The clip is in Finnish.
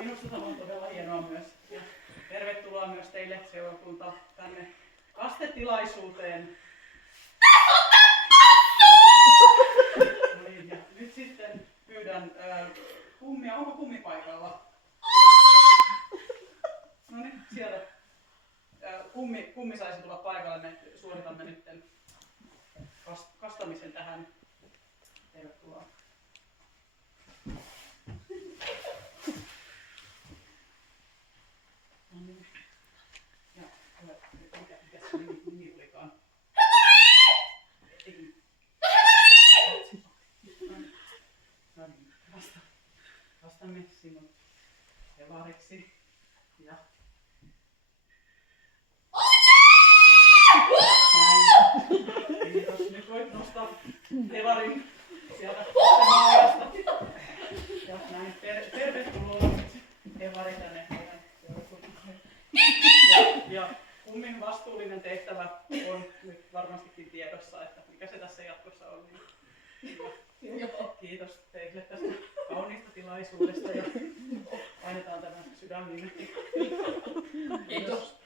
minusta tämä on todella hienoa myös. Ja tervetuloa myös teille seurakunta tänne kastetilaisuuteen. No niin, ja nyt sitten pyydän kummia. Onko kummi paikalla? No niin, siellä. Kummi saisi tulla paikalle. Me suoritamme nyt kastamisen tähän. Tervetuloa. No niin. Ja mikä se nimi olikaan? No niin, vastamme sinut Evariksi. Ja näin. Kiitos. Nyt voit nostaa Evarin sieltä maajasta. Ja näin. Tervetuloa nyt Evari tänne meidän seurakuntaan. Ja kummin vastuullinen tehtävä on nyt varmastikin tiedossa, että mikä se tässä jatkossa on. Kiitos teille tästä kauniista tilaisuudesta ja painetaan tämä sydämiin. Kiitos.